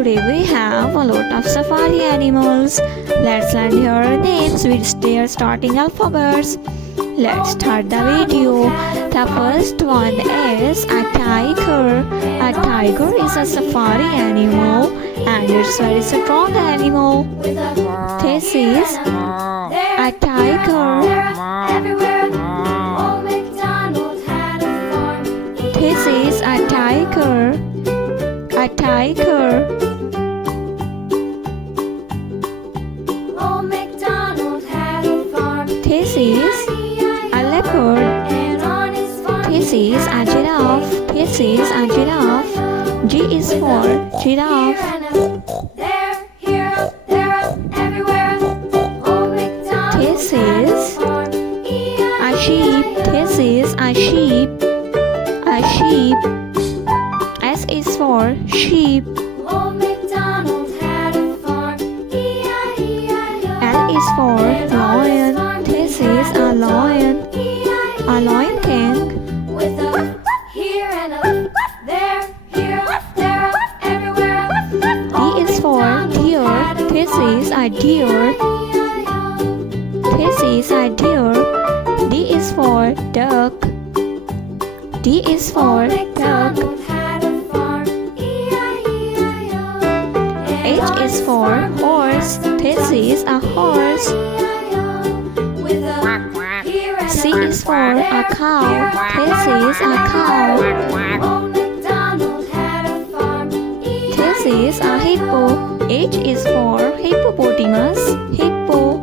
Today we have a lot of safari animals. Let's learn their names with their starting alphabets. Let's start the video. The first one is a tiger. A tiger is a safari animal and it's very strong animal. This is a tiger. This is a tiger. A tiger. This is a leopard. This is a giraffe. This is a giraffe. G is for giraffe. This is a sheep. This is a sheep. A sheep. S is for sheep. L is for lion. This is a lion. A lion king. D is for deer. This is a deer. This is a deer. D is for duck. D is for duck. H is for horse. This is a horse. C is for a cow. This is a cow. This is a hippo. H is for hippopotamus. Hippo.